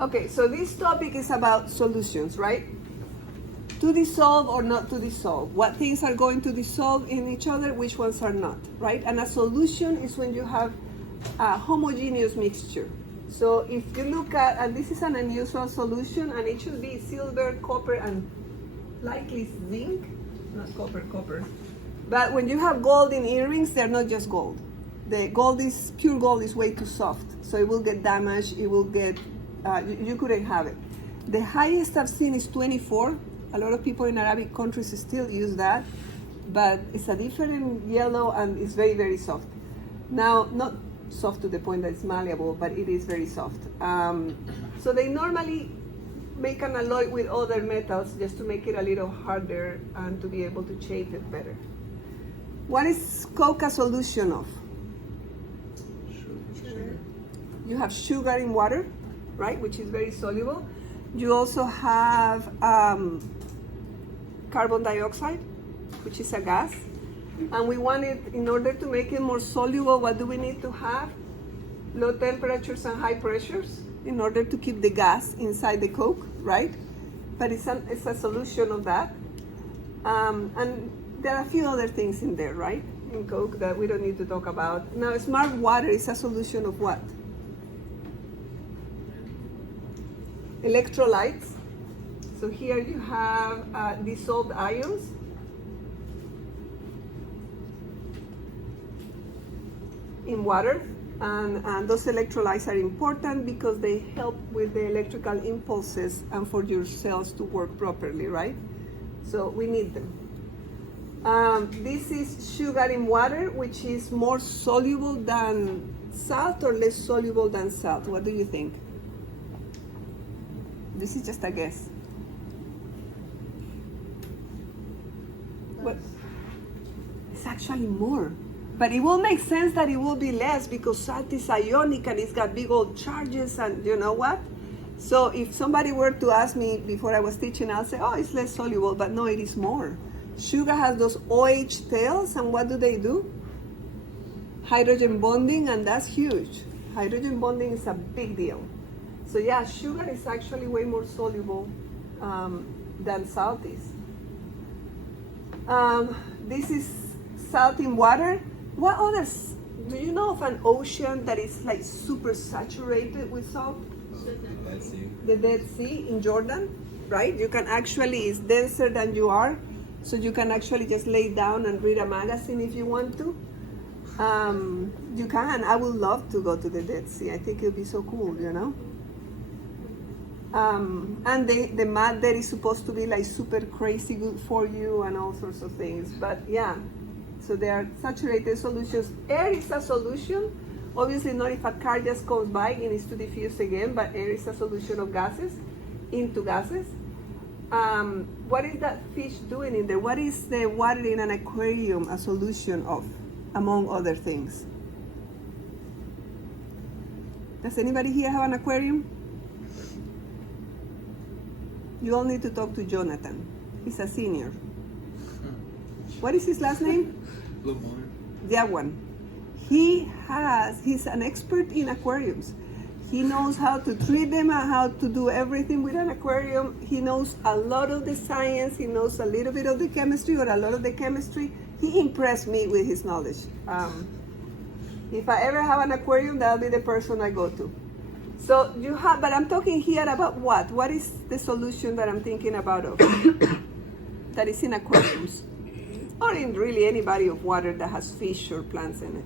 Okay, so this topic is about solutions, right? To dissolve or not to dissolve. What things are going to dissolve in each other, which ones are not, right? And a solution is when you have a homogeneous mixture. So if you look at, and this is an unusual solution, and it should be silver, copper, and likely zinc, not copper. But when you have gold in earrings, they're not just gold. The gold is, pure gold is way too soft. So it will get damaged, it will get, you couldn't have it. The highest I've seen is 24. A lot of people in Arabic countries still use that, but it's a different yellow and it's very, very soft. Now, not soft to the point that it's malleable, but it is very soft. So they normally make an alloy with other metals just to make it a little harder and to be able to shape it better. What is Coke a solution of? Sugar. You have sugar in water, right, which is very soluble. You also have carbon dioxide, which is a gas. And we want it, in order to make it more soluble, what do we need to have? Low temperatures and high pressures in order to keep the gas inside the Coke, right? But it's a solution of that. And there are a few other things in there, right? In Coke that we don't need to talk about. Now, smart water is a solution of what? Electrolytes. So here you have dissolved ions. In water, and those electrolytes are important because they help with the electrical impulses and for your cells to work properly, right? So we need them. This is sugar in water, which is more soluble than salt or less soluble than salt. What do you think? This is just a guess. What? It's actually more. But it will make sense that it will be less because salt is ionic and it's got big old charges, and you know what? So if somebody were to ask me before I was teaching, I'll say, oh, it's less soluble, but no, it is more. Sugar has those OH tails, and what do? Hydrogen bonding, and that's huge. Hydrogen bonding is a big deal. So yeah, sugar is actually way more soluble than salt is. This is salt in water. What others? Do you know of an ocean that is like super saturated with salt? The Dead Sea. The Dead Sea in Jordan, right? You can actually, it's denser than you are, so you can actually just lay down and read a magazine if you want to. You can. I would love to go to the Dead Sea. I think it would be so cool, you know? And the mud there is supposed to be like super crazy good for you and all sorts of things. But yeah, so they are saturated solutions. Air is a solution. Obviously not if a car just comes by, it needs to diffuse again, but air is a solution of gases, into gases. What is that fish doing in there? What is the water in an aquarium a solution of, among other things? Does anybody here have an aquarium? You all need to talk to Jonathan. He's a senior. What is his last name? Lamar. That one. He's an expert in aquariums. He knows how to treat them and how to do everything with an aquarium. He knows a lot of the science. He knows a little bit of the chemistry or a lot of the chemistry. He impressed me with his knowledge. If I ever have an aquarium, that'll be the person I go to. So you have, but I'm talking here about what? What is the solution that I'm thinking about of that is in aquariums? Or in really any body of water that has fish or plants in it.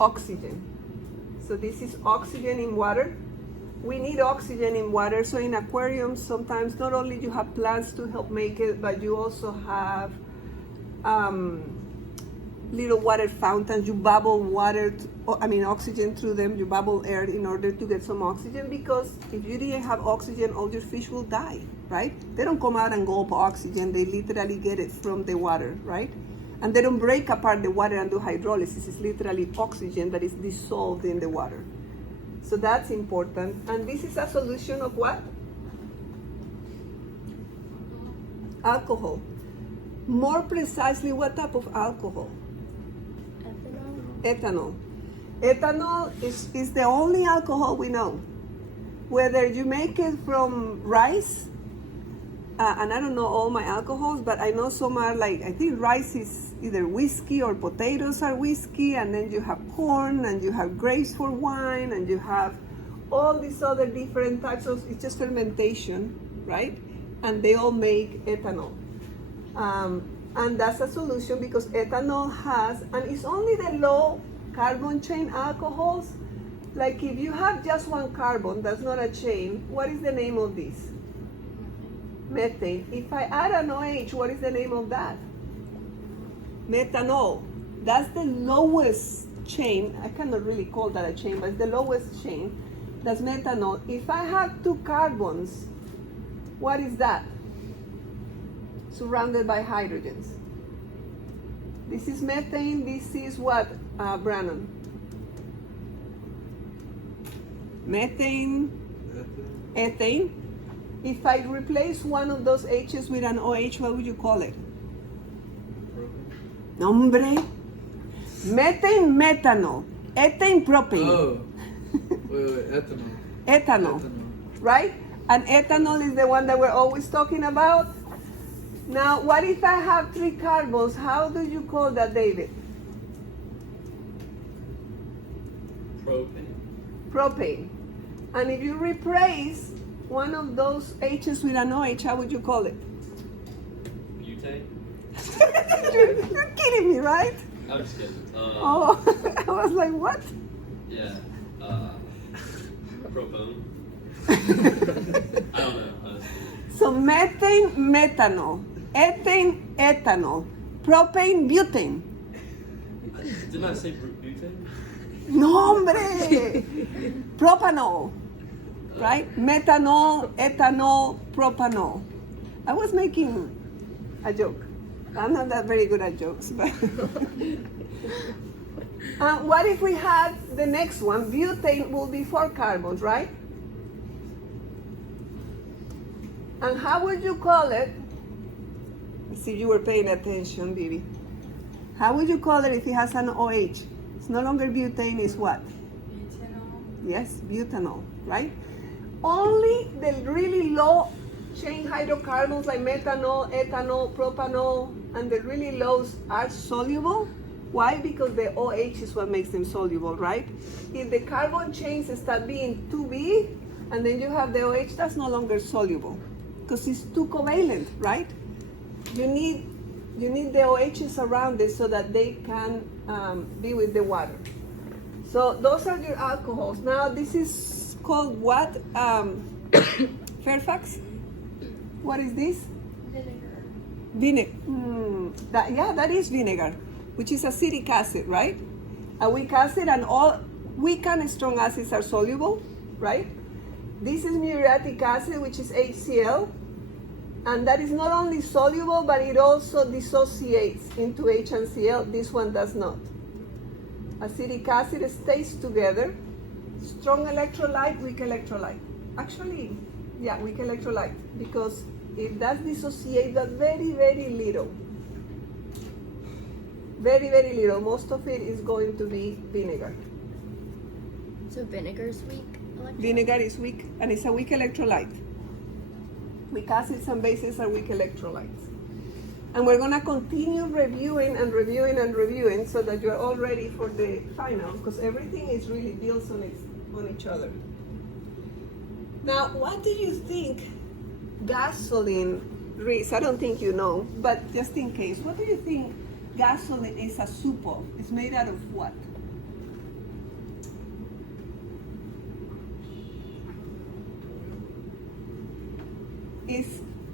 Oxygen. So this is oxygen in water. We need oxygen in water. So in aquariums, sometimes not only you have plants to help make it, but you also have little water fountains. You bubble water, oxygen through them. You bubble air in order to get some oxygen, because if you didn't have oxygen, all your fish will die, right? They don't come out and gulp oxygen. They literally get it from the water, right? And they don't break apart the water and do hydrolysis. It's literally oxygen that is dissolved in the water. So that's important. And this is a solution of what? Alcohol. More precisely, what type of alcohol? Ethanol. Ethanol. Ethanol is the only alcohol we know. Whether you make it from rice, and I don't know all my alcohols, but I know some are like, I think rice is either whiskey or potatoes are whiskey, and then you have corn, and you have grapes for wine, and you have all these other different types of, it's just fermentation, right? And they all make ethanol. And that's a solution because ethanol has, and it's only the low carbon chain alcohols. Like if you have just one carbon, that's not a chain, what is the name of this? Methane. If I add an OH, what is the name of that? Methanol. That's the lowest chain. I cannot really call that a chain, but it's the lowest chain. That's methanol. If I have two carbons, what is that? Surrounded by hydrogens. This is methane. This is what, Brannon? Methane, ethane. If I replace one of those H's with an OH, what would you call it? Nombre. Methane, methanol. Ethane, propane. Oh. Wait, ethanol. Ethanol. Right? And ethanol is the one that we're always talking about. Now, what if I have three carbons? How do you call that, David? Propane. Propane. And if you replace one of those H's with an OH, how would you call it? Butane. You're kidding me, right? I'm just kidding. Oh, I was like, what? Yeah. Propone. I don't know. Honestly. So methane, methanol. Ethane, ethanol. Propane, butane. Didn't I say butane? No, hombre. Propanol. Right? Methanol, ethanol, propanol. I was making a joke. I'm not that very good at jokes, but. What if we had the next one? Butane will be 4 carbons, right? And how would you call it? Let's see if you were paying attention, Bibi. How would you call it if it has an OH? It's no longer butane, it's what? Butanol. Yes, butanol, right? Only the really low chain hydrocarbons like methanol, ethanol, propanol, and the really lows are soluble. Why? Because the OH is what makes them soluble, right? If the carbon chains start being too big, and then you have the OH, that's no longer soluble, because it's too covalent, right? You need the OHs around it so that they can be with the water. So those are your alcohols. Now this is called what? Fairfax? What is this? Vinegar. Vinegar. That is vinegar, which is acetic acid, right? A weak acid, and all weak and strong acids are soluble, right? This is muriatic acid, which is HCl, and that is not only soluble, but it also dissociates into H and Cl. This one does not. Acetic acid stays together. Strong electrolyte, weak electrolyte. Actually, yeah, weak electrolyte, because it does dissociate, but very, very little. Very, very little. Most of it is going to be vinegar. So vinegar's weak. Electrolyte? Vinegar is weak, and it's a weak electrolyte. Weak acids and bases are weak electrolytes. And we're gonna continue reviewing and reviewing and reviewing so that you're all ready for the final, because everything is really built on each other. Now, what do you think gasoline is? I don't think you know, but just in case, what do you think gasoline is a soup of? It's made out of what?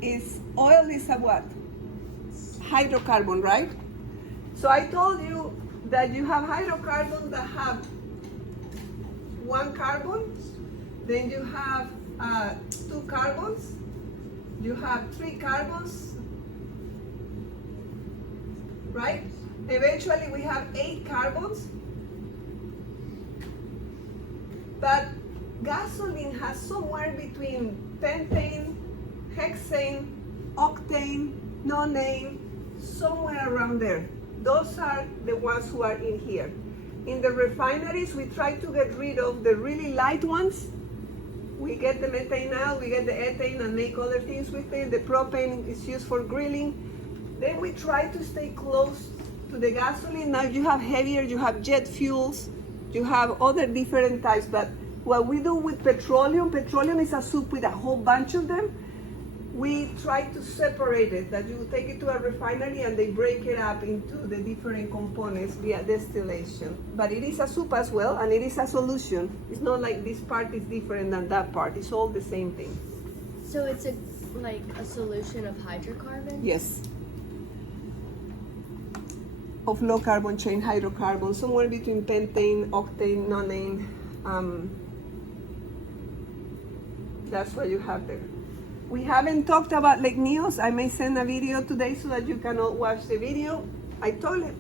Is oil is a what? Hydrocarbon, right? So I told you that you have hydrocarbons that have 1 carbon, then you have 2 carbons, you have 3 carbons, right? Eventually we have 8 carbons, but gasoline has somewhere between pentane, hexane, octane, nonane, somewhere around there. Those are the ones who are in here. In the refineries, we try to get rid of the really light ones. We get the methane out, we get the ethane and make other things with it. The propane is used for grilling. Then we try to stay close to the gasoline. Now you have heavier, you have jet fuels, you have other different types. But what we do with petroleum is a soup with a whole bunch of them. We try to separate it, that you take it to a refinery and they break it up into the different components via distillation. But it is a soup as well, and it is a solution. It's not like this part is different than that part. It's all the same thing. So it's like a solution of hydrocarbons? Yes. Of low carbon chain hydrocarbons, somewhere between pentane, octane, nonane. That's what you have there. We haven't talked about Lake Neos. I may send a video today so that you can all watch the video. I told it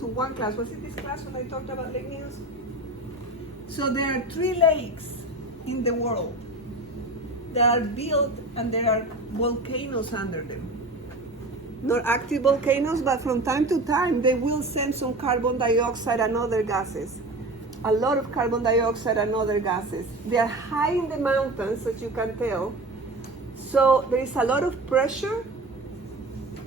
to one class. Was it this class when I talked about Lake Neos? So there are 3 lakes in the world that are built and there are volcanoes under them. Not active volcanoes, but from time to time they will send some carbon dioxide and other gases. A lot of carbon dioxide and other gases. They are high in the mountains, as you can tell. So there is a lot of pressure.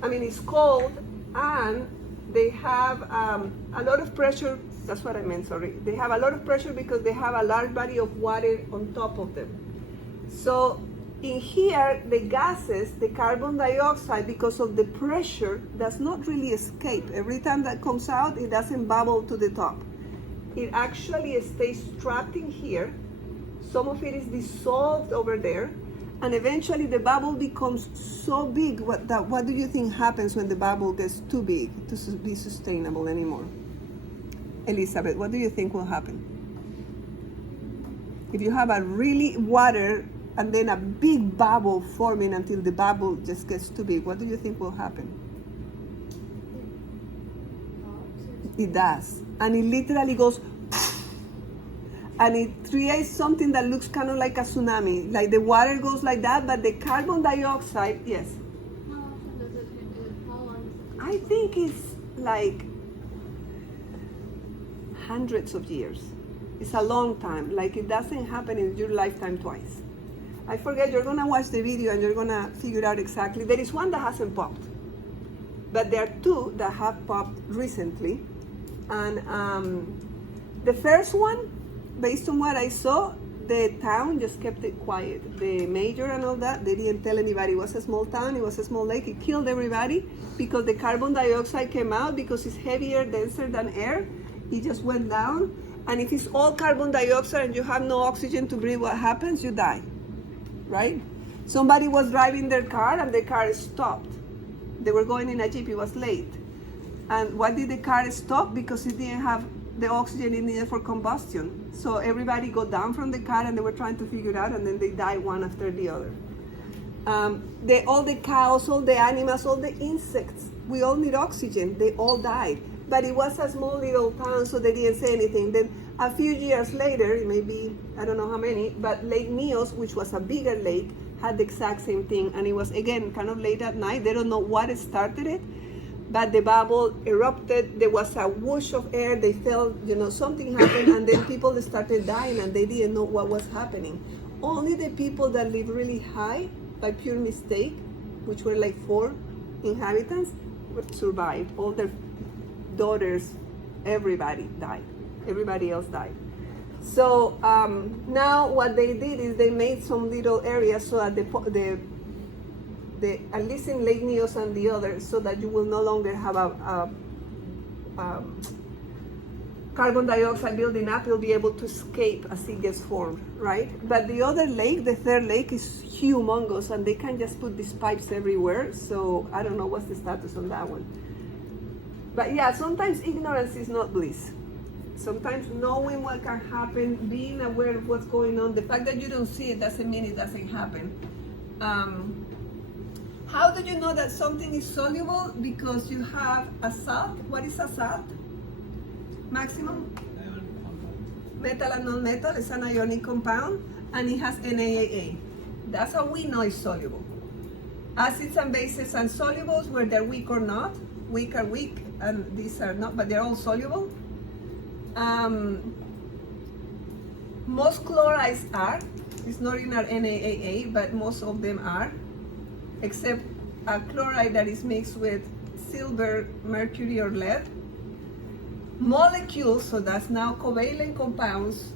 I mean, it's cold, and they have a lot of pressure. That's what I meant, sorry. They have a lot of pressure because they have a large body of water on top of them. So in here, the gases, the carbon dioxide, because of the pressure, does not really escape. Every time that comes out, it doesn't bubble to the top. It actually stays trapped in here. Some of it is dissolved over there. And eventually the bubble becomes so big. What do you think happens when the bubble gets too big to be sustainable anymore? Elizabeth, what do you think will happen? If you have a really water and then a big bubble forming until the bubble just gets too big, what do you think will happen? It does. And it literally goes, and it creates something that looks kind of like a tsunami. Like the water goes like that, but the carbon dioxide, yes. How often does it how long does it I think it's like hundreds of years. It's a long time. Like it doesn't happen in your lifetime twice. I forget, you're gonna watch the video and you're gonna figure out exactly. There is one that hasn't popped, but there are 2 that have popped recently. And the first one, based on what I saw, the town just kept it quiet. The mayor and all that, they didn't tell anybody. It was a small town, it was a small lake. It killed everybody because the carbon dioxide came out because it's heavier, denser than air. It just went down. And if it's all carbon dioxide and you have no oxygen to breathe, what happens? You die, right? Somebody was driving their car and the car stopped. They were going in a Jeep, it was late. And why did the car stop? Because it didn't have the oxygen it needed for combustion. So everybody got down from the car and they were trying to figure it out, and then they died one after the other. All the cows, all the animals, all the insects, we all need oxygen. They all died. But it was a small little town, so they didn't say anything. Then a few years later, maybe, I don't know how many, but Lake Neos, which was a bigger lake, had the exact same thing. And it was, again, kind of late at night. They don't know what started it. But the bubble erupted, there was a whoosh of air, they felt, something happened, and then people started dying and they didn't know what was happening. Only the people that live really high, by pure mistake, which were like 4 inhabitants, survived. All their daughters, everybody died. Everybody else died. So now what they did is they made some little areas so that at least in Lake Neos and the others, so that you will no longer have a carbon dioxide building up, you'll be able to escape as it gets formed, right? But the other lake, the 3rd lake, is humongous, and they can just put these pipes everywhere, so I don't know what's the status on that one. But yeah, sometimes ignorance is not bliss. Sometimes knowing what can happen, being aware of what's going on, the fact that you don't see it doesn't mean it doesn't happen. How do you know that something is soluble? Because you have a salt. What is a salt? Maximum? Metal and non-metal. It's an ionic compound, and it has NaAA. That's how we know it's soluble. Acids and bases and solubles, where they're weak or not. Weak are weak, and these are not, but they're all soluble. Most chlorides are. It's not in our NaAA, but most of them are, except a chloride that is mixed with silver, mercury, or lead. Molecules, so that's now covalent compounds,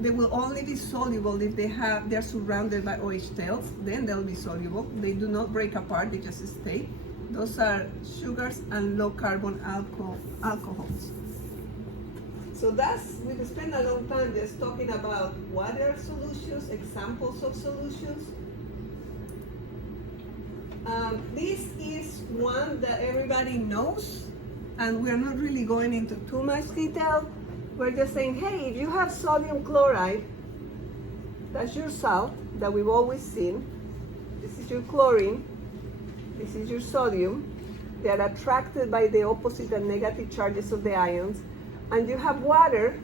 they will only be soluble if they're surrounded by OH tails, then they'll be soluble. They do not break apart, they just stay. Those are sugars and low carbon alcohols. So we spend a long time just talking about what are solutions, examples of solutions. This is one that everybody knows, and we're not really going into too much detail. We're just saying, hey, if you have sodium chloride, that's your salt that we've always seen. This is your chlorine. This is your sodium. They are attracted by the opposite and negative charges of the ions. And you have water,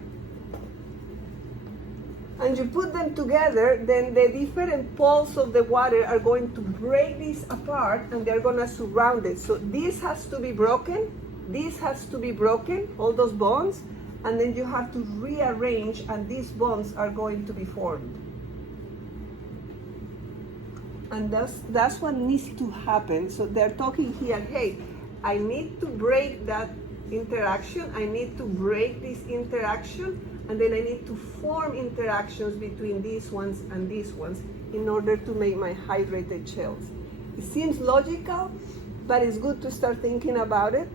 and you put them together, then the different poles of the water are going to break this apart, and they're going to surround it. So this has to be broken, this has to be broken, all those bonds, and then you have to rearrange, and these bonds are going to be formed. And that's what needs to happen. So they're talking here, hey, I need to break that interaction, I need to break this interaction, and then I need to form interactions between these ones and these ones in order to make my hydrated shells. It seems logical, but it's good to start thinking about it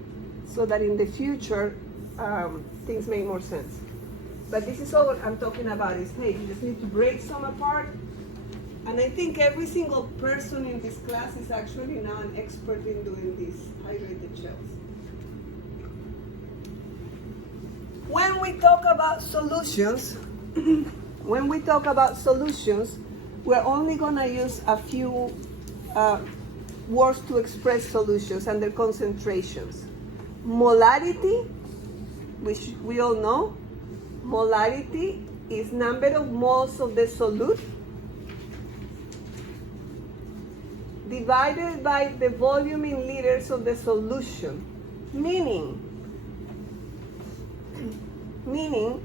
so that in the future things make more sense. But this is all what I'm talking about is, hey, you just need to break some apart. And I think every single person in this class is actually now an expert in doing these hydrated shells. When we talk about solutions, we're only gonna use a few words to express solutions and their concentrations. Molarity, which we all know, molarity is number of moles of the solute divided by the volume in liters of the solution, meaning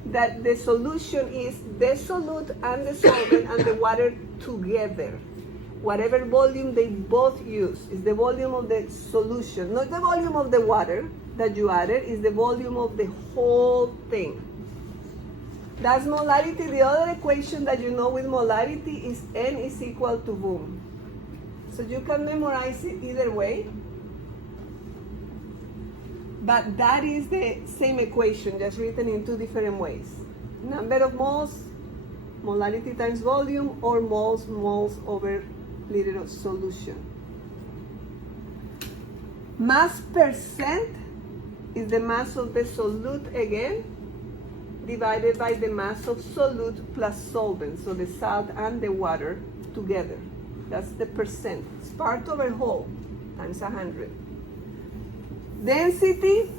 that the solution is the solute and the solvent and the water together. Whatever volume they both use is the volume of the solution, not the volume of the water that you added, is the volume of the whole thing. That's molarity. The other equation that you know with molarity is N is equal to boom. So you can memorize it either way. But that is the same equation, just written in two different ways. Number of moles, molarity times volume, or moles over liter of solution. Mass percent is the mass of the solute again, divided by the mass of solute plus solvent, so the salt and the water together. That's the percent. It's part over whole times 100. Density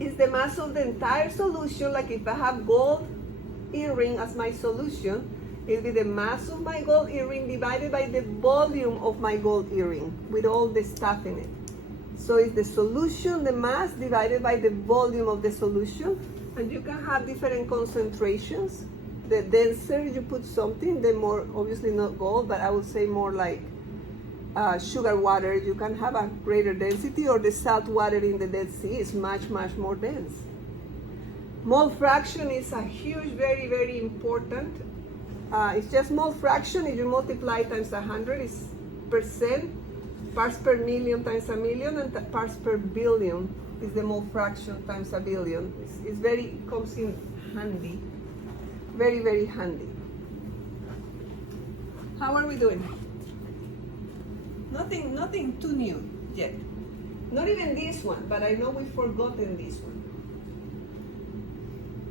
is the mass of the entire solution. Like if I have gold earring as my solution, it'll be the mass of my gold earring divided by the volume of my gold earring with all the stuff in it. So it's the solution, the mass, divided by the volume of the solution. And you can have different concentrations. The denser you put something, the more, obviously not gold, but I would say more like sugar water, you can have a greater density, or the salt water in the Dead Sea is much, much more dense. Mole fraction is a huge, very, very important. It's just mole fraction. If you multiply times 100, it's percent. Parts per million times a million, and parts per billion is the mole fraction times a billion. It comes in handy. Very, very handy. How are we doing? Nothing too new yet. Not even this one, but I know we've forgotten this one.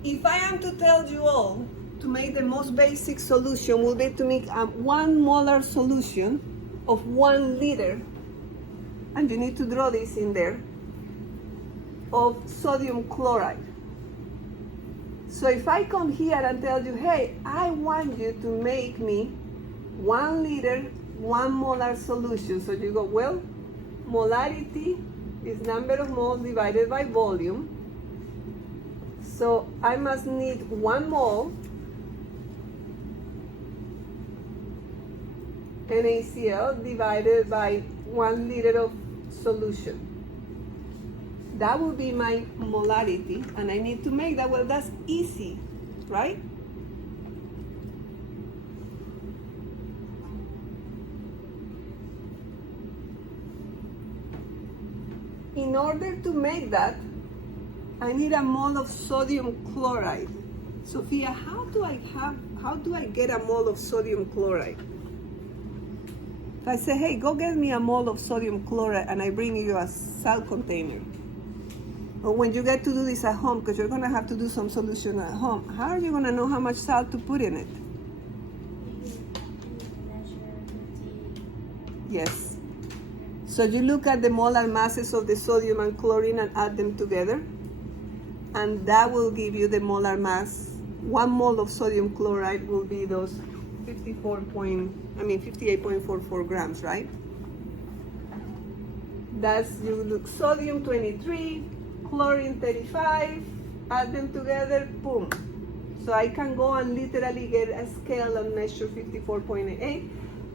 If I am to tell you all to make the most basic solution will be to make a 1 molar solution of 1 liter, and you need to draw this in there, of sodium chloride. So if I come here and tell you, hey, I want you to make me 1 liter, 1 molar solution. So you go, well, molarity is number of moles divided by volume. So I must need 1 mole NaCl divided by 1 liter of solution. That will be my molarity, and I need to make that. Well, that's easy, right? In order to make that, I need a mole of sodium chloride. Sophia, how do I get a mole of sodium chloride? If I say, hey, go get me a mole of sodium chloride, and I bring you a salt container. Or when you get to do this at home, because you're gonna have to do some solution at home, how are you gonna know how much salt to put in it? Yes. So you look at the molar masses of the sodium and chlorine and add them together, and that will give you the molar mass. 1 mole of sodium chloride will be those 58.44 grams, right? That's, you look, sodium 23, chlorine 35, add them together, boom. So I can go and literally get a scale and measure 54.88.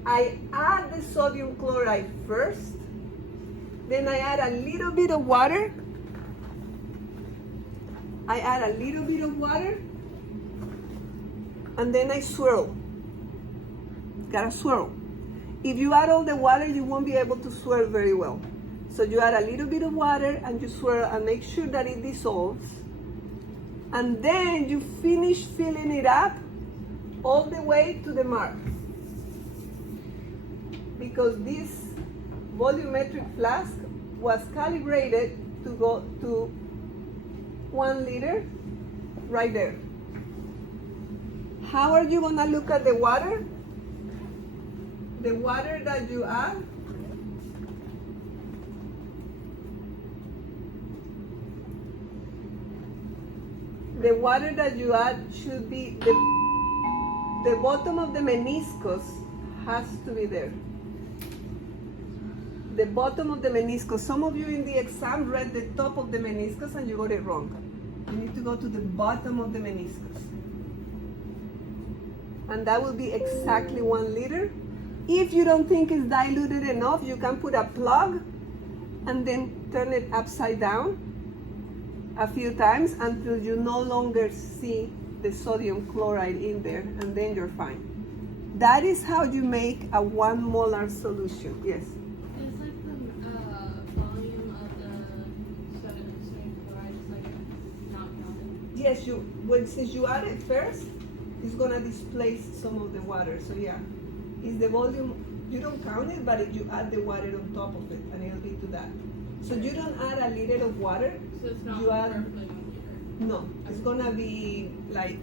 I add the sodium chloride first, then I add a little bit of water. And then I swirl. Gotta swirl. If you add all the water, you won't be able to swirl very well. So you add a little bit of water and you swirl and make sure that it dissolves. And then you finish filling it up all the way to the mark. Because this volumetric flask was calibrated to go to 1 liter right there. How are you gonna look at the water? The water that you add, should be the bottom of the meniscus has to be there. The bottom of the meniscus. Some of you in the exam read the top of the meniscus and you got it wrong. You need to go to the bottom of the meniscus. And that will be exactly 1 liter. If you don't think it's diluted enough, you can put a plug and then turn it upside down a few times until you no longer see the sodium chloride in there, and then you're fine. That is how you make a 1 molar solution. Yes? Is like the volume of the sodium chloride is like not counted? Yes, since you add it first, it's gonna displace some of the water. So yeah, it's the volume. You don't count it, but if you add the water on top of it, and it'll be to that. So you don't add a liter of water. So it's not You add, perfectly 1 liter. no, it's gonna be like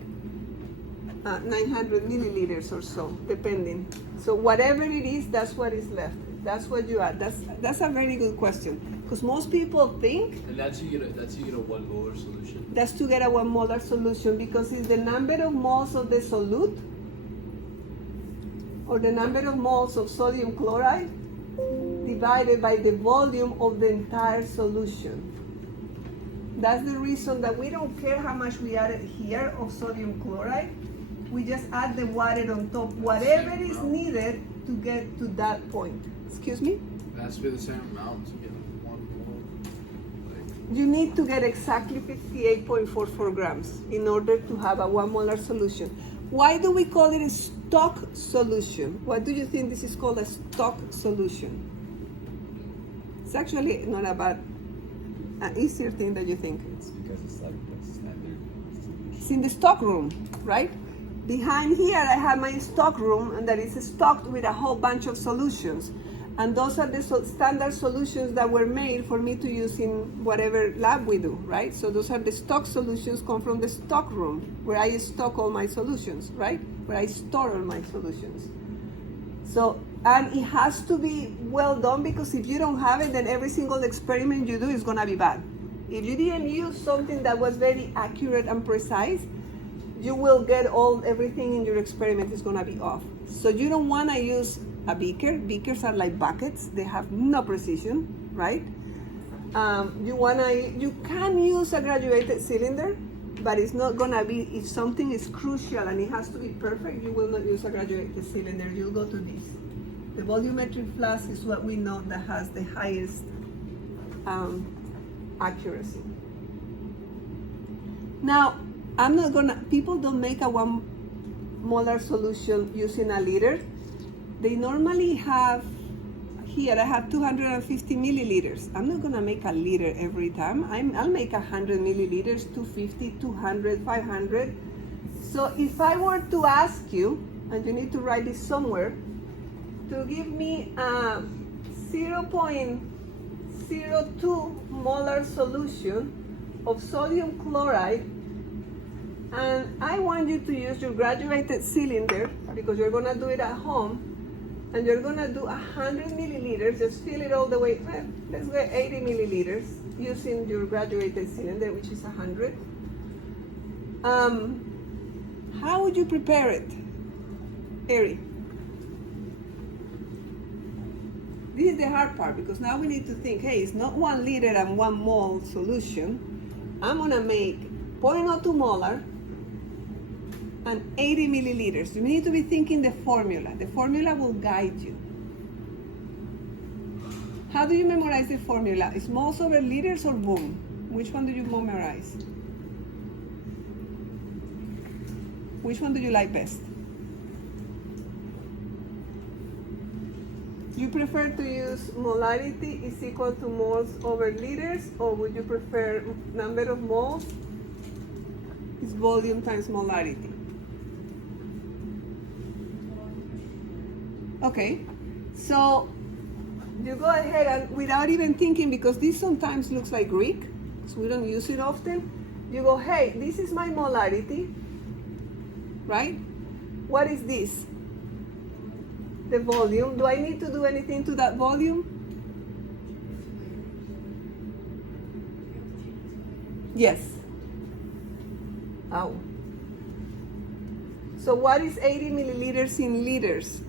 900 milliliters or so, depending. So whatever it is, that's what is left. That's what you add. That's a very good question, because most people think And that's you get a 1 molar solution. that's to get a 1 molar solution, because it's the number of moles of the solute or the number of moles of sodium chloride divided by the volume of the entire solution. That's the reason that we don't care how much we added here of sodium chloride. We just add the water on top, whatever is needed to get to that point. Excuse me? It has to be the same amount to get 1 mole. You need to get exactly 58.44 grams in order to have a 1 molar solution. Why do we call it a stock solution? Why do you think this is called a stock solution? It's actually not an easier thing than you think. It's because it's like the standard solution. It's in the stock room, right? Behind here, I have my stock room, and that is stocked with a whole bunch of solutions. And those are the standard solutions that were made for me to use in whatever lab we do, right? So those are the stock solutions, come from the stock room, where I stock all my solutions, right? Where I store all my solutions. So, and it has to be well done, because if you don't have it, then every single experiment you do is gonna be bad. If you didn't use something that was very accurate and precise, you will get everything in your experiment is gonna be off. So you don't wanna use a beaker. Beakers are like buckets. They have no precision, right? You can use a graduated cylinder, but it's not gonna be, if something is crucial and it has to be perfect, you will not use a graduated cylinder, you'll go to this. The volumetric flask is what we know that has the highest accuracy. Now, people don't make a 1 molar solution using a liter. They normally have, here I have 250 milliliters. I'm not gonna make a liter every time. I'll make 100 milliliters, 250, 200, 500. So if I were to ask you, and you need to write this somewhere, to give me a 0.02 molar solution of sodium chloride, and I want you to use your graduated cylinder, because you're gonna do it at home, and you're gonna do 100 milliliters, just fill it all the way, let's go 80 milliliters, using your graduated cylinder, which is 100. How would you prepare it, Eri? This is the hard part, because now we need to think, hey, it's not 1 liter and 1 mole solution. I'm gonna make 0.02 molar and 80 milliliters. You need to be thinking the formula. The formula will guide you. How do you memorize the formula? Is moles over liters or boom? Which one do you memorize? Which one do you like best? You prefer to use molarity is equal to moles over liters, or would you prefer number of moles is volume times molarity? Okay, so you go ahead and, without even thinking, because this sometimes looks like Greek, so we don't use it often, you go, hey, this is my molarity, right? What is this? The volume. Do I need to do anything to that volume? Yes. Oh. So what is 80 milliliters in liters,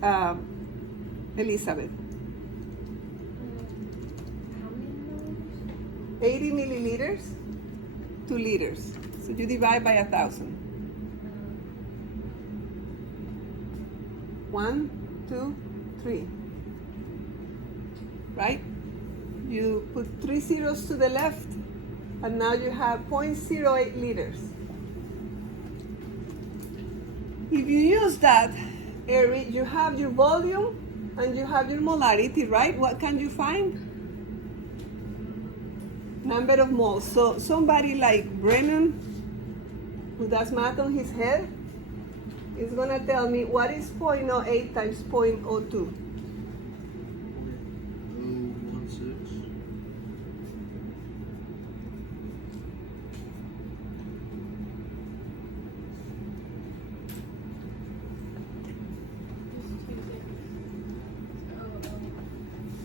Elizabeth? 80 milliliters, 2 liters. So you divide by 1,000. 1, 2, 3. Right? You put 3 zeros to the left, and now you have 0.08 liters. If you use that, Eri, you have your volume and you have your molarity, right? What can you find? Number of moles. So somebody like Brennan, who does math on his head, is gonna tell me what is 0.08 times 0.02.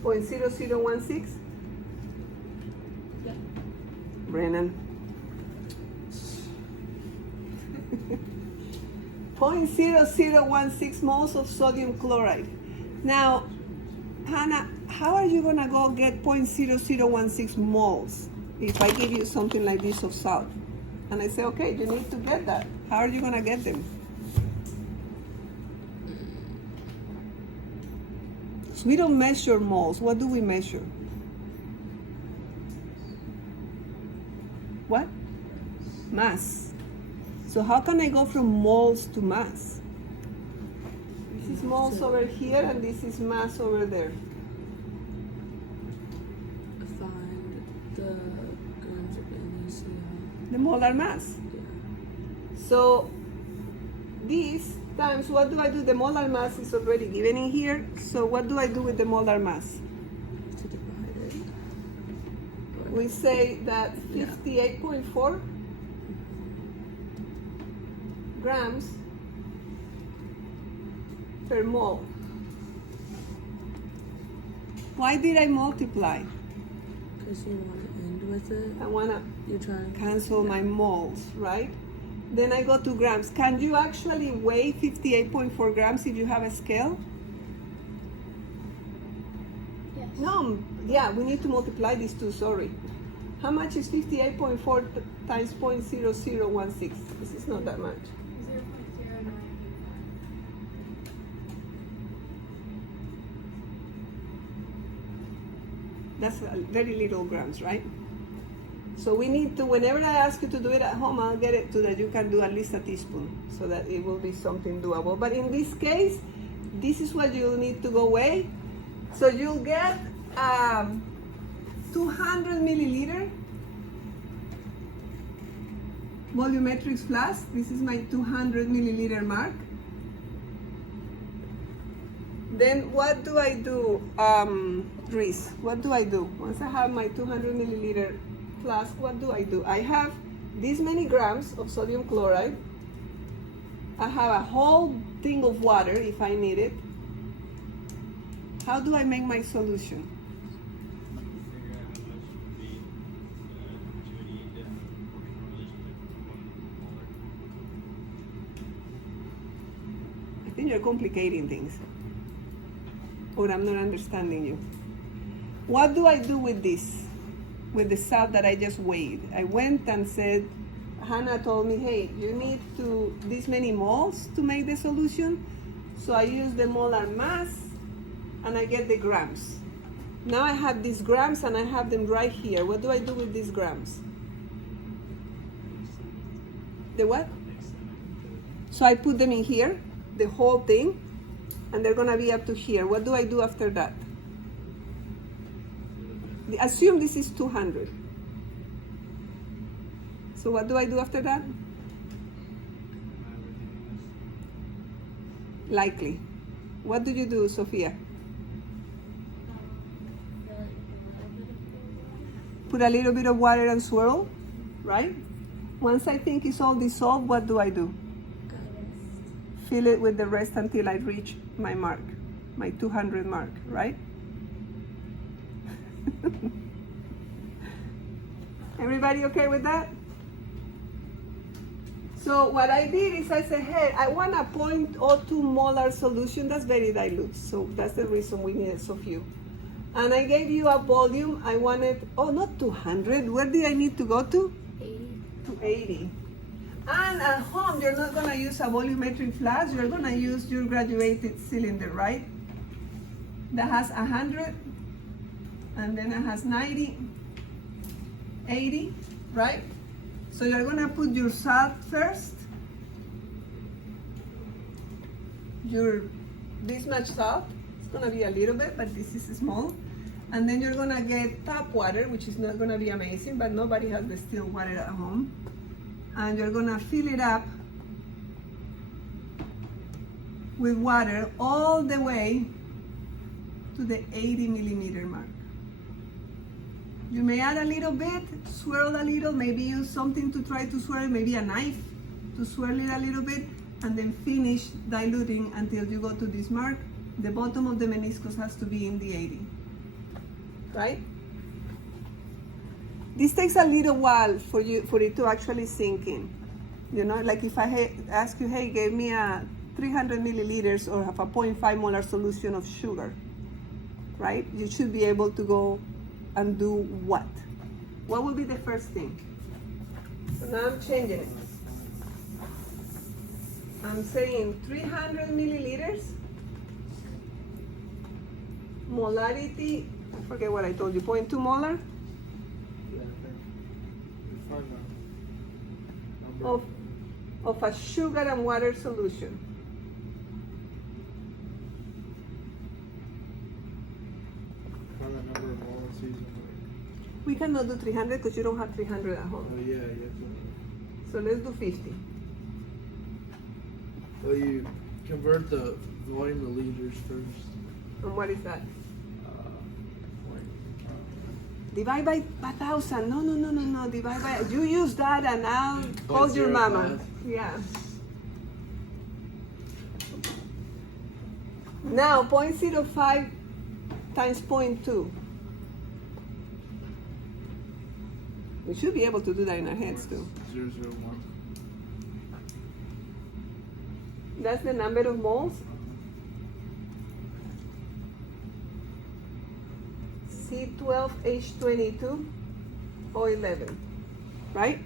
0.016. Oh, 0.0016? yeah. Brennan. 0.0016 moles of sodium chloride. Now, Hannah, how are you gonna go get 0.0016 moles if I give you something like this of salt? And I say, okay, you need to get that. How are you gonna get them? So we don't measure moles. What do we measure? What? Mass. So how can I go from moles to mass? This is moles over here, and this is mass over there. Find the grams of NaCl. The molar mass. Yeah. So this times, what do I do? The molar mass is already given in here. So what do I do with the molar mass? To divide it. We say that 58.4 grams per mole. Why did I multiply? Because you want to end with it. I want to You're trying to cancel my moles, right? Then I go to grams. Can you actually weigh 58.4 grams if you have a scale? Yes. No, yeah, we need to multiply these two, sorry. How much is 58.4 times 0.0016? This is not that much. 0.0925. That's very little grams, right? So we need to, whenever I ask you to do it at home, I'll get it to that you can do at least a teaspoon so that it will be something doable. But in this case, this is what you'll need to go weigh. So you'll get 200 milliliter volumetric flask. This is my 200 milliliter mark. Then what do I do, Reese? What do I do? Once I have my 200 milliliter flask, what do? I have this many grams of sodium chloride. I have a whole thing of water if I need it. How do I make my solution? Figure out how much would be that you would need to I think you're complicating things. Or I'm not understanding you. What do I do with this? With the salt that I just weighed? I went and said, Hannah told me, hey, you need this many moles to make the solution. So I use the molar mass and I get the grams. Now I have these grams and I have them right here. What do I do with these grams? The what? So I put them in here, the whole thing, and they're gonna be up to here. What do I do after that? Assume this is 200. So what do I do after that? Likely. What do you do, Sophia? Put a little bit of water and swirl, right? Once I think it's all dissolved, what do I do? Fill it with the rest until I reach my mark, my 200 mark, right? Everybody okay with that? So what I did is I said, hey, I want a 0.02 molar solution. That's very dilute, so that's the reason we needed so few. And I gave you a volume. I wanted, not 200. Where did I need to go to? 80. To 80. And at home, you're not gonna use a volumetric flask. You're gonna use your graduated cylinder, right? That has 100, and then it has 90, 80, right? So you're gonna put your salt first. This much salt. It's gonna be a little bit, but this is small. And then you're gonna get tap water, which is not gonna be amazing, but nobody has distilled water at home. And you're gonna fill it up with water all the way to the 80 millimeter mark. You may add a little bit, swirl a little, maybe use something to try to swirl, maybe a knife to swirl it a little bit, and then finish diluting until you go to this mark. The bottom of the meniscus has to be in the 80, right? This takes a little while for it to actually sink in. You know, like if I ask you, hey, give me a 300 milliliters or have a 0.5 molar solution of sugar, right? You should be able to go and do what? What will be the first thing? So now I'm changing it. I'm saying 300 milliliters, molarity, I forget what I told you, 0.2 molar of a sugar and water solution. Find the number of walnuts using We cannot do 300 because you don't have 300 at Oh home. yeah. So let's do 50. Well, you convert the volume to liters first. And what is that? Like, Divide by 1,000. No. Divide by. You use that and I'll call your 0.05. mama. Yeah. Now 0.05 times 0.2. We should be able to do that in our heads too. 0.001. That's the number of moles. C12H22 0.11, right?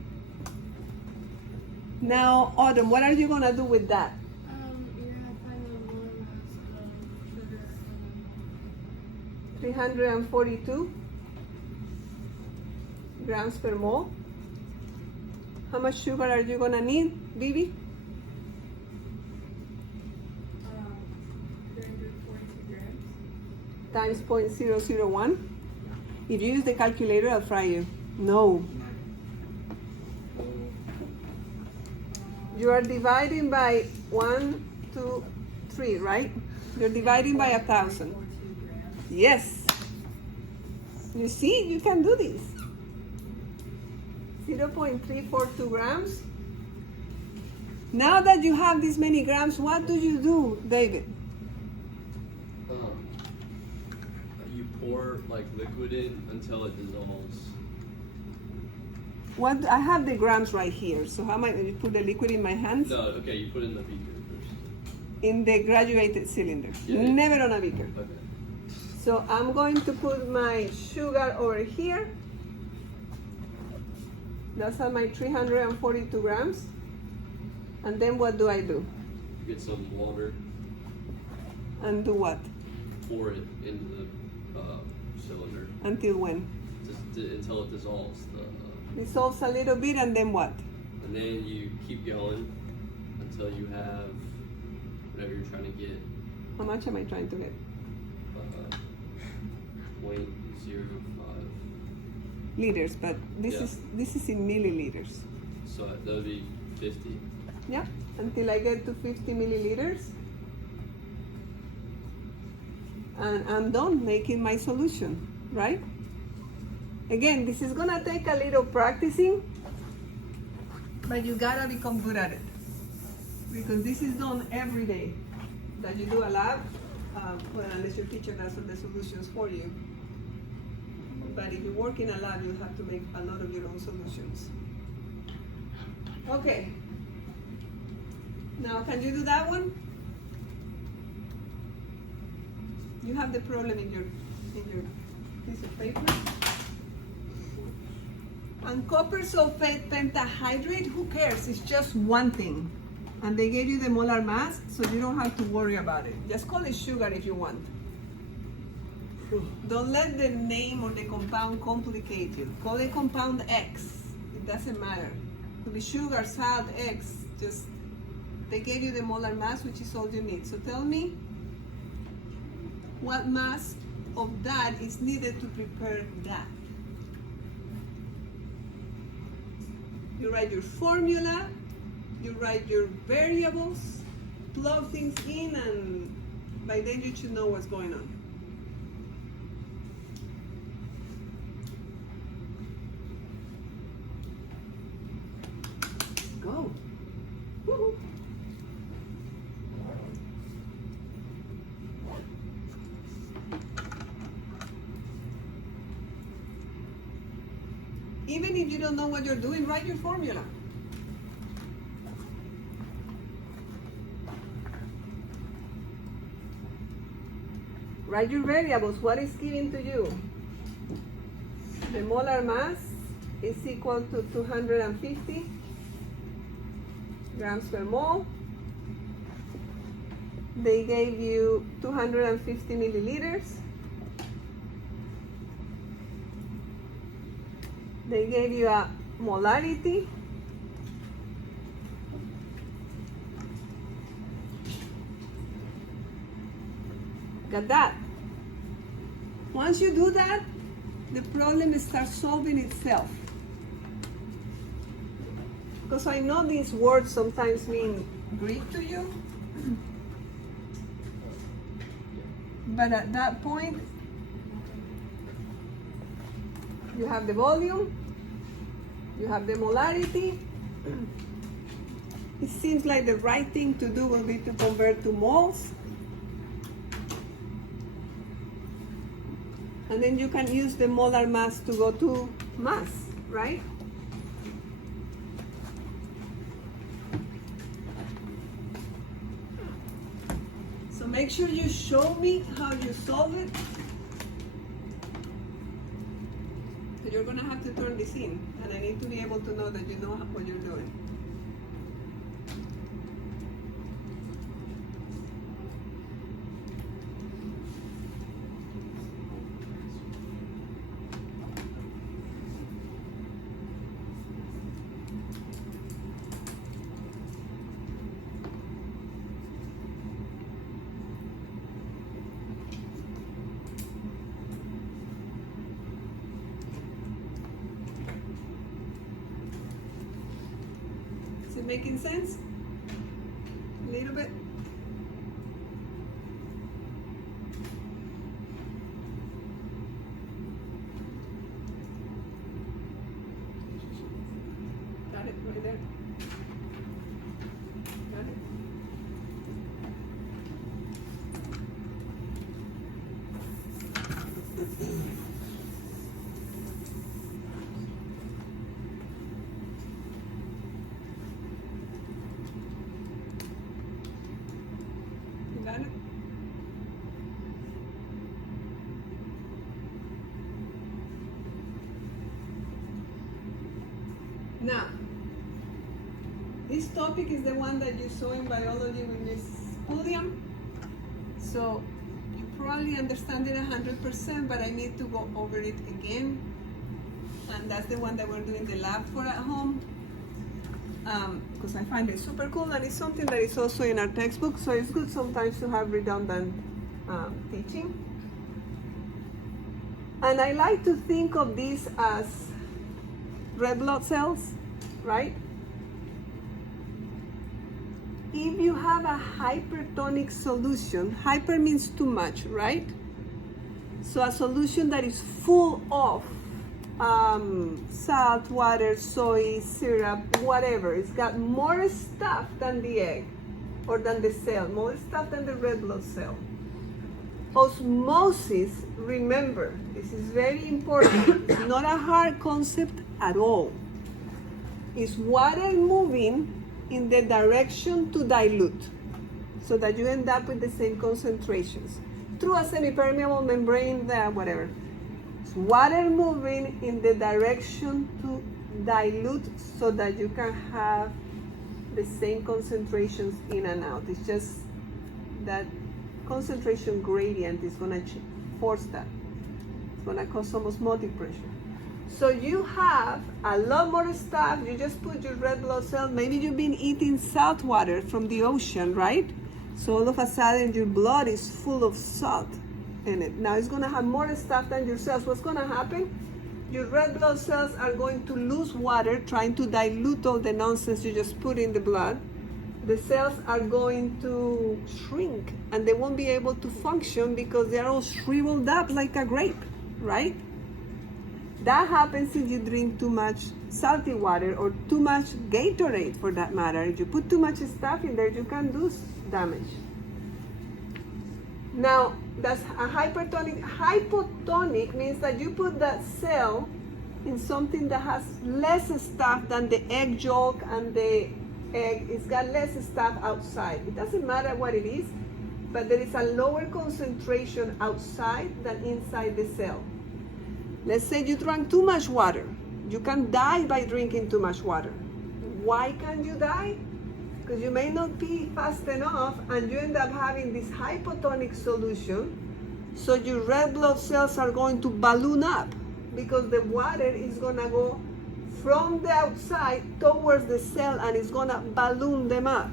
Now, Autumn, what are you gonna do with that? You're gonna find the molar mass of sugar. 342 grams per mole. How much sugar are you gonna need, Bibi? 342 grams. Times 0.001. If you use the calculator, I'll fry you. No. You are dividing by 1, 2, 3, right? You're dividing by 1,000. Yes. You see, you can do this. 0.342 grams. Now that you have this many grams, what do you do, David? You pour like liquid in until it dissolves. What I have the grams right here. So how am I going to put the liquid in my hands? No, okay, you put it in the beaker first. In the graduated cylinder. Yeah. Never on a beaker. Okay. So I'm going to put my sugar over here. That's at my 342 grams. And then what do I do? You get some water, And do what? pour it into the cylinder Until when? until it dissolves. Dissolves a little bit and then what? And then you keep going until you have whatever you're trying to get. How much am I trying to get? 0.05. Liters, but this Yeah. is in milliliters. So that would be 50. Yeah, until I get to 50 milliliters. And I'm done making my solution, right? Again, this is gonna take a little practicing, but you gotta become good at it. Because this is done every day. That you do a lab, well, unless your teacher does all the solutions for you. But if you work in a lab, you have to make a lot of your own solutions. Okay. Now, can you do that one? You have the problem in your piece of paper. And copper sulfate pentahydrate, who cares? It's just one thing. And they gave you the molar mass, so you don't have to worry about it. Just call it sugar if you want. Don't let the name or the compound complicate you. Call it compound X. It doesn't matter. It could be sugar, salt, X. Just, they gave you the molar mass, which is all you need. So tell me what mass of that is needed to prepare that. You write your formula, you write your variables, plug things in, and by then you should know what's going on. Go. Woo-hoo. Even if you don't know what you're doing, write your formula. Write your variables. What is given to you? The molar mass is equal to 250 grams per mole. They gave you 250 milliliters. They gave you a molarity. Got that? Once you do that, the problem starts solving itself. Because I know these words sometimes mean Greek to you. But at that point, you have the volume, you have the molarity. It seems like the right thing to do will be to convert to moles. And then you can use the molar mass to go to mass, right? So make sure you show me how you solve it. you're gonna have to turn this in, and I need to be able to know that you know what you're doing. Is it making sense? A little bit? Got it right there. Got it. You got it? Now, this topic is the one that you saw in biology with Miss Pulliam. So you probably understand it 100%, but I need to go over it again. And that's the one that we're doing the lab for at home. Because I find it super cool, and it's something that is also in our textbook, so it's good sometimes to have redundant teaching. And I like to think of these as red blood cells, right? If you have a hypertonic solution, hyper means too much, right? So a solution that is full of salt, water, soy, syrup, whatever. It's got more stuff than the egg or than the cell, more stuff than the red blood cell. Osmosis, remember, this is very important. It's not a hard concept at all. It's water moving in the direction to dilute so that you end up with the same concentrations through a semi-permeable membrane, whatever. It's water moving in the direction to dilute so that you can have the same concentrations in and out. It's just that concentration gradient is going to force that. It's going to cause some osmotic pressure. So you have a lot more stuff. You just put your red blood cell. Maybe you've been eating salt water from the ocean, right? So all of a sudden your blood is full of salt in it. Now it's going to have more stuff than your cells. What's going to happen? Your red blood cells are going to lose water, trying to dilute all the nonsense you just put in the blood. The cells are going to shrink, and they won't be able to function because they're all shriveled up like a grape, right? That happens if you drink too much salty water or too much Gatorade, for that matter. If you put too much stuff in there, you can do damage. Now, that's a hypertonic. Hypotonic means that you put that cell in something that has less stuff than the egg yolk, and the egg, it's got less stuff outside. It doesn't matter what it is, but there is a lower concentration outside than inside the cell. Let's say you drank too much water. You can die by drinking too much water. Why can you die? Because you may not pee fast enough, and you end up having this hypotonic solution. So your red blood cells are going to balloon up because the water is going to go from the outside towards the cell, and it's going to balloon them up.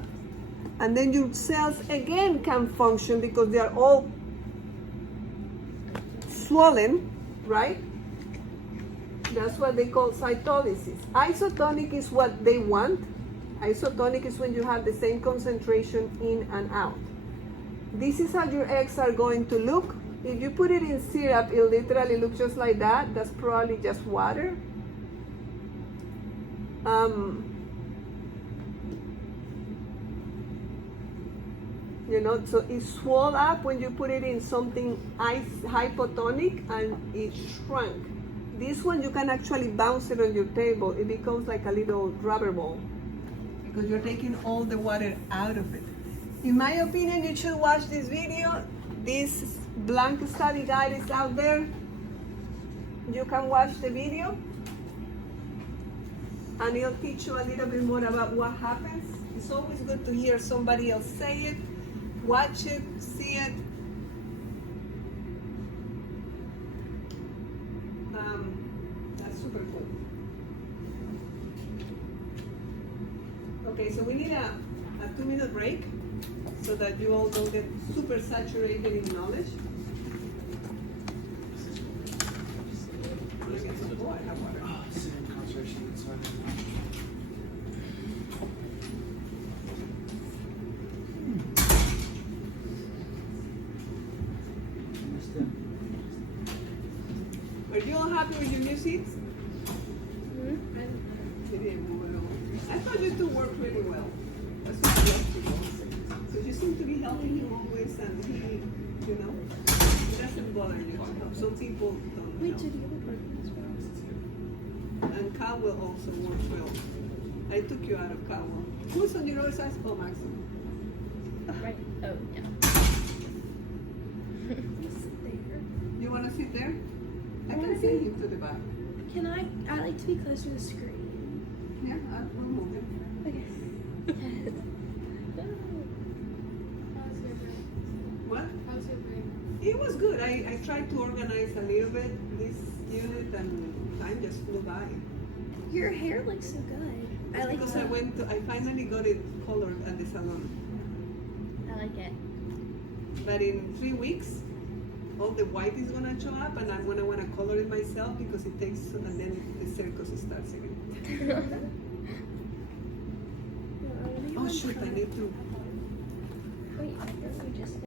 And then your cells again can function because they are all swollen, right? That's what they call cytolysis. Isotonic is what they want. Isotonic is when you have the same concentration in and out. This is how your eggs are going to look. If you put it in syrup, it'll literally look just like that. That's probably just water. You know, so it swelled up when you put it in something hypotonic, and it shrunk. This one, you can actually bounce it on your table. It becomes like a little rubber ball because you're taking all the water out of it. In my opinion, you should watch this video. This blank study guide is out there. you can watch the video and it'll teach you a little bit more about what happens. It's always good to hear somebody else say it, watch it, see it. That's super cool. Okay, so we need a 2-minute break so that you all don't get super saturated in knowledge. I'm gonna get some water. I have water. Oh, sitting concentration, it's fine. Are you all happy with your new seats? Hmm? They did well. I thought you two worked really well. That's what I love to know. So you seem to be helping him always, and he, you know, it doesn't bother you to help. Some people don't Wait, help. did the other partner as well? And Cal will also work well. I took you out of Cal. Who's on your other side? Oh, Maxim. Right. Oh, yeah. Sit there. You want to sit there? I wanna can send be- you to the back. Can I like to be closer to the screen. Yeah, we'll move it. Okay. How's your brain? What? How's your brain? It was good. I tried to organize a little bit this unit, and time just flew by. Your hair looks so good. I like Because the, I finally got it colored at the salon. I like it. But in 3 weeks, all the white is gonna show up, and I'm gonna wanna color it myself because it takes, and then the circus starts again. Oh shoot, I need to. Wait, I thought we just